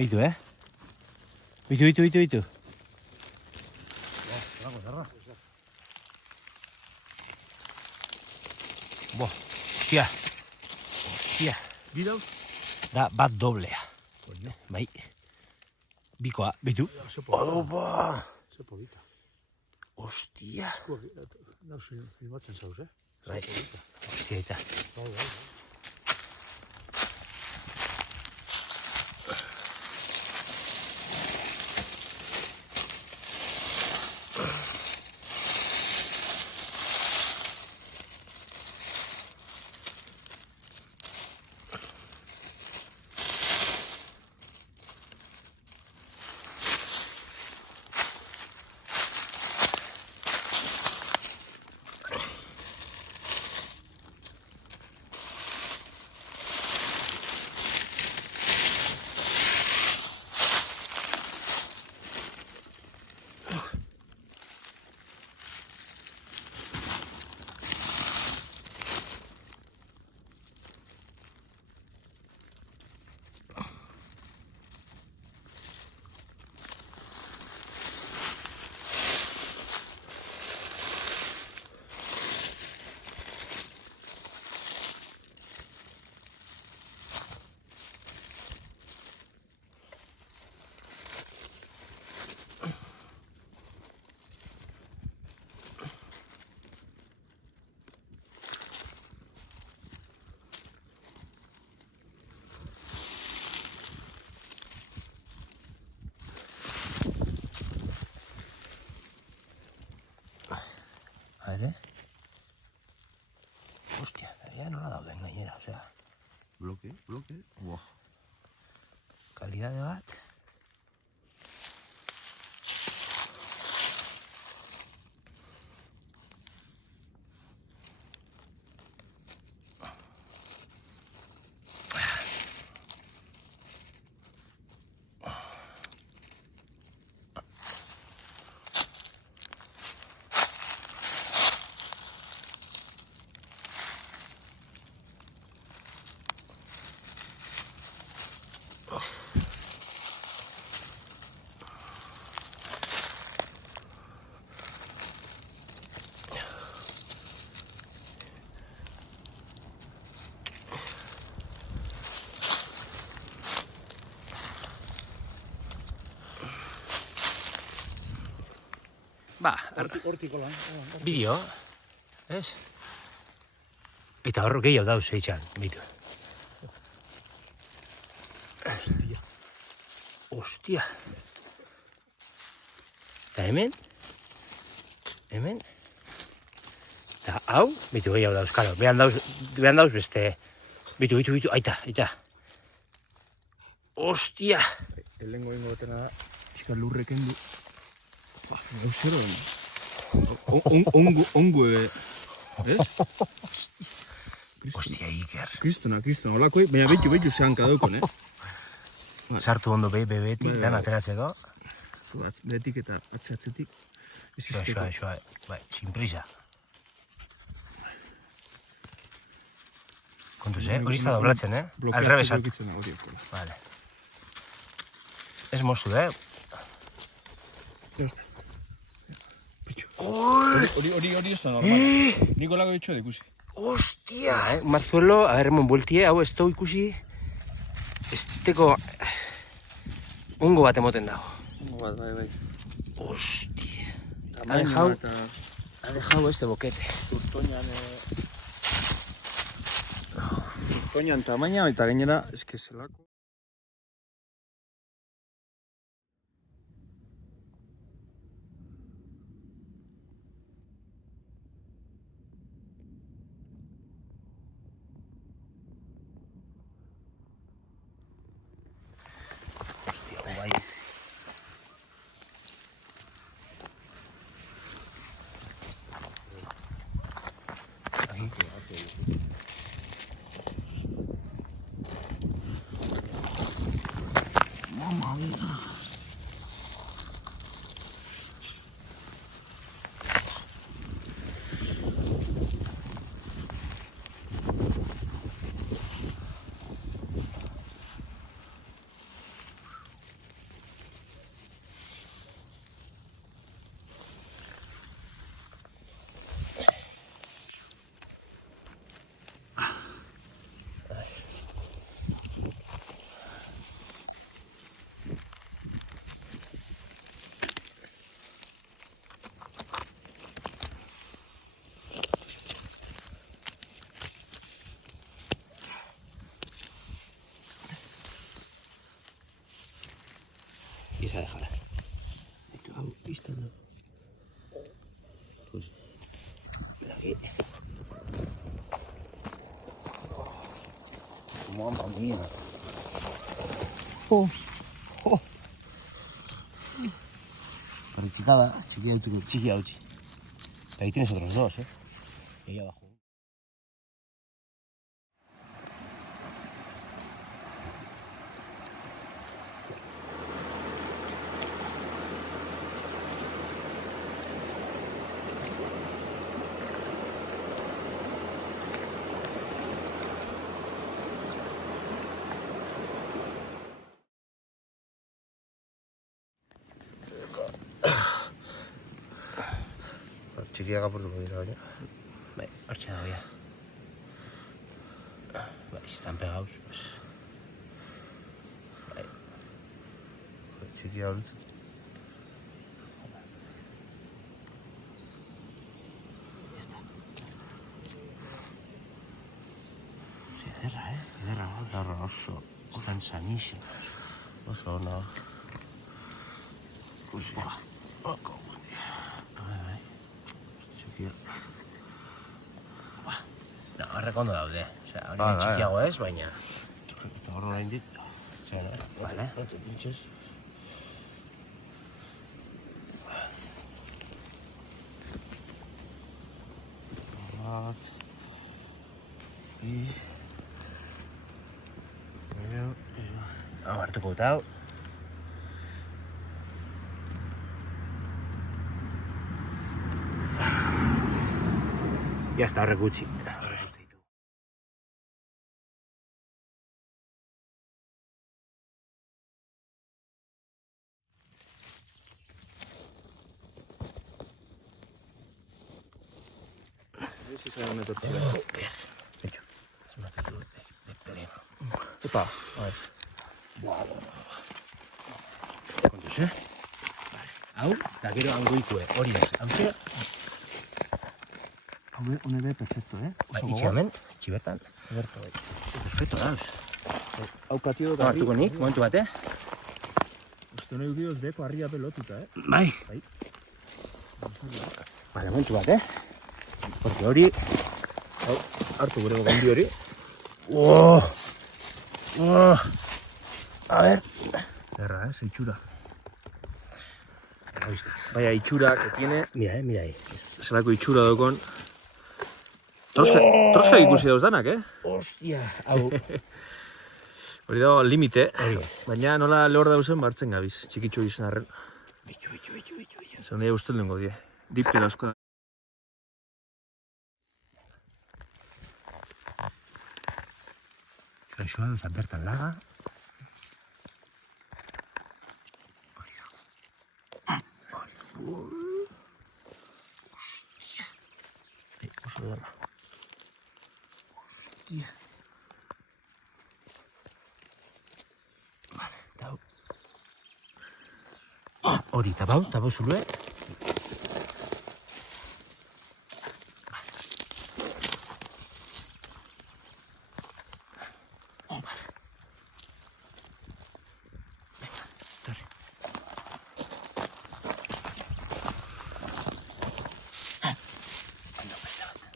Bitu, Bitu. Hostia. Bidauz? Da, bat doblea. Bai. Bikoa, bitu. Opa! Ze polita. Hostia. Nauz filmatzen zauz, Bai. Hostia, eta. Aire. Hostia, ya nola dauden gainera, osea. Bloke. Buah. Kalidade bat. Ba, Hortiko lan. bideo, ez? Eta hor gehiago dauz eitzan, bitu. Hostia. Eta hemen? Eta hau, bitu gehiago dauz, karo. Behan dauz beste. Bitu, aita. Hostia. Elengo ingo betena da. Pixka lurreken du. Gauzero. Ongo, ez? Hostia, Iker. Kristona, holakoi, baina behitu zehanka daukon, Sartu ondo bebetik, dan ateratzeko. Behetik eta atzetik. Xoa, bai, sin prisa. Kontuz, hori está doblatzen, Al revés hartu. Vale. Ez moztu, Ya está. Hori ez da normal. Niko lago ditxo da ikusi. Hostia, Marzuelo, a ver, monbueltie, hau ez dau ikusi. Ez teko hongo bat emoten dago. Hongo bat, bai. Hostia. Tamaina eta... Ha dejado este boquete. Zurtoinan tamaina eta gainera, eske zelako. Bai. empieza a dejar. Hau, pizten du. Pues, mira aquí. Mamma mía. Parichicada, chiquilla, chiquilla. Chiqui auchi. Ahí tienes otros dos, Y ahí abajo. Chiquilla apurtuko dira, baina. Bai, hortxe da, bia. Bai, si están pegados, pues... Bai. Chiquilla apurtu. Ya está. Sí, ederra, ederra, Ederra oso. están sanísimos. Oso ona. Ikusi. Bai. Chiquilla. No, horrek ondo daude. Osea, hori Bai, bai. txikiago ez, baina... Eta horro oraindik. Vale. Etxe pintxez. Bat. Bi. Hiru. Hau hartuko dut hau. Ya está, horrek gutxi. A ver si sale una tortuga. Hecho. Es una actitud de pleno. Opa, a ver. ¿Cuántos, Hau, da gero hangoikue, hori ez. Hau ze, Hone be perfecto, bai, itxi hemen, itxi bertan. Berto, bai. Perfecto, dauz. Hau katio Hau hartuko nik, momentu bate. Uste hone dukioz beko harria pelotuta, Bai. Bai. Vale, momentu bat, Porque hori... Hau, hartu gure gondi hori. A ver. Erra, itxura. Ahí está. Vaya itxura que tiene. Mira, mira ahí. Zelako itxura dokon. Troska ikusi dauz danak, Hostia. Hau. Hori dago limite, Hori. baina nola lehor dauzen bartzen gabiz, txikitxo izan arren. Bitxu. Zer nahi ustel dengo die. Dipte dauzko da. Kaixoa, oza, bertan laga. Hostia. Oso dara. Hostia. Vale, tau. Hori, tapau zulue.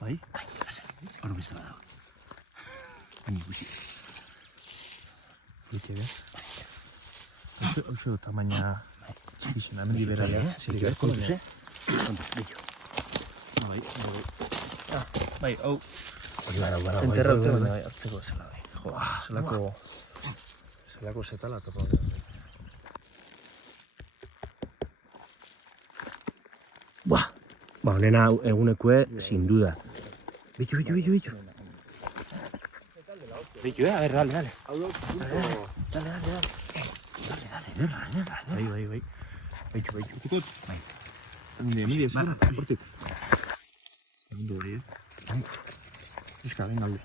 Bai? Bai, hor beste bat dago. Baina ikusi. Fluite be. Oso tamaina txikizuna, hemen dibera ja. Zertik, kontuz, Kontu, bitxu. Bai, Bai, hau. Hori bara, enterratu, bai, hartzeko zela, bai. Jo, zelako zetala topa. Buah. Ba, honena egunekue, sin duda. Bitxu. Bitxu, a ver, dale. Hau da, Dale. Bai. Baitxu. Tukot? Bai. Nire, Ba, hortik. Egundu hori, Euska, venga, alde.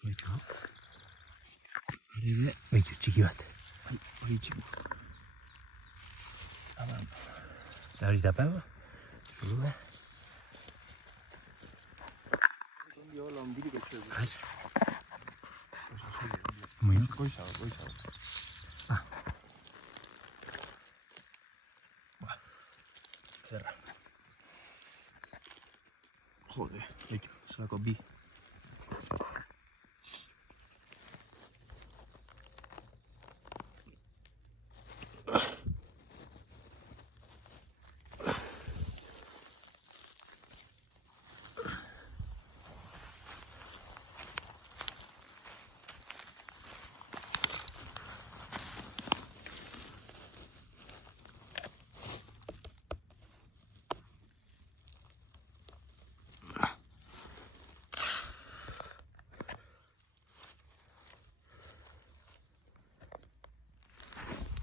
Zuetxo. Bitxu, txiki bat. Hori txiki. Da hori tapau. Zulue. Muñoz. Goizago. Zerra. Jode, beitu, zelako bi.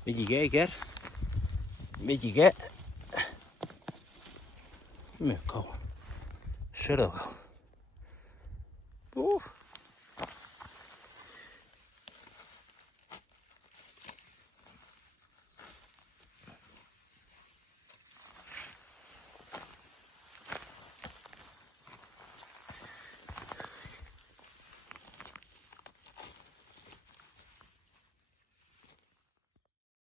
Betik, Iker? Betik, Me cago. Zer dago?